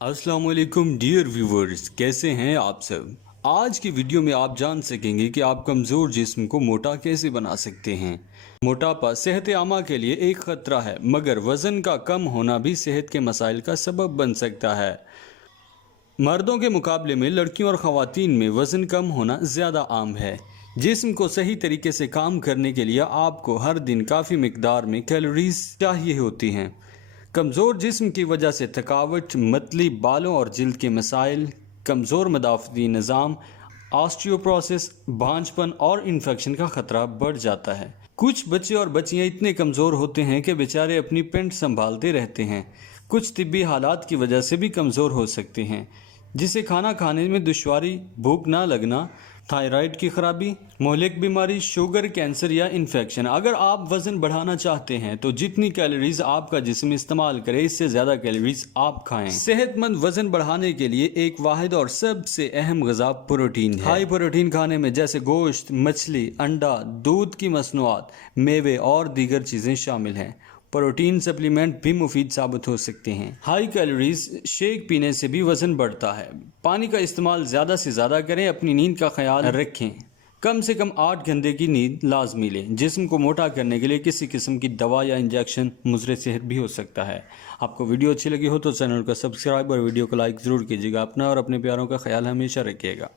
अस्सलाम वालेकुम dear viewers, कैसे हैं आप सब। आज की वीडियो में आप जान सकेंगे कि आप कमज़ोर जिस्म को मोटा कैसे बना सकते हैं। मोटापा सेहत आमा के लिए एक ख़तरा है, मगर वज़न का कम होना भी सेहत के मसाइल का सबब बन सकता है। मर्दों के मुकाबले में लड़कियों और ख़वातीन में वज़न कम होना ज़्यादा आम है। जिस्म को सही तरीके से काम करने के लिए आपको हर दिन काफ़ी मिकदार में कैलोरीज चाहिए होती हैं। कमज़ोर जिस्म की वजह से थकावट, मतली बालों और जिल्द के मसाइल, कमज़ोर मदाफ़ती निज़ाम, ऑस्टियोपोरोसिस, भांजपन और इन्फेक्शन का ख़तरा बढ़ जाता है। कुछ बच्चे और बच्चियां इतने कमज़ोर होते हैं कि बेचारे अपनी पेंट संभालते रहते हैं। कुछ तिब्बी हालात की वजह से भी कमज़ोर हो सकते हैं, जिसे खाना खाने में दुश्वारी, भूख ना लगना, थायराइड की खराबी, मोहलिक बीमारी, शुगर, कैंसर या इन्फेक्शन। अगर आप वज़न बढ़ाना चाहते हैं तो जितनी कैलोरीज आपका जिस्म इस्तेमाल करे, इससे ज़्यादा कैलोरीज आप खाएं। सेहतमंद वज़न बढ़ाने के लिए एक वाहिद और सबसे अहम ग़िज़ा प्रोटीन है। हाई प्रोटीन खाने में जैसे गोश्त, मछली, अंडा, दूध की मसनूआत, मेवे और दीगर चीज़ें शामिल हैं। प्रोटीन सप्लीमेंट भी मुफीद साबित हो सकते हैं। हाई कैलोरीज शेक पीने से भी वज़न बढ़ता है। पानी का इस्तेमाल ज़्यादा से ज़्यादा करें। अपनी नींद का ख्याल रखें। कम से कम 8 घंटे की नींद लाजमी लें। जिस्म को मोटा करने के लिए किसी किस्म की दवा या इंजेक्शन मुज़र सेहत भी हो सकता है। आपको वीडियो अच्छी लगी हो तो चैनल को सब्सक्राइब और वीडियो को लाइक ज़रूर कीजिएगा। अपना और अपने प्यारों का ख्याल हमेशा रखिएगा।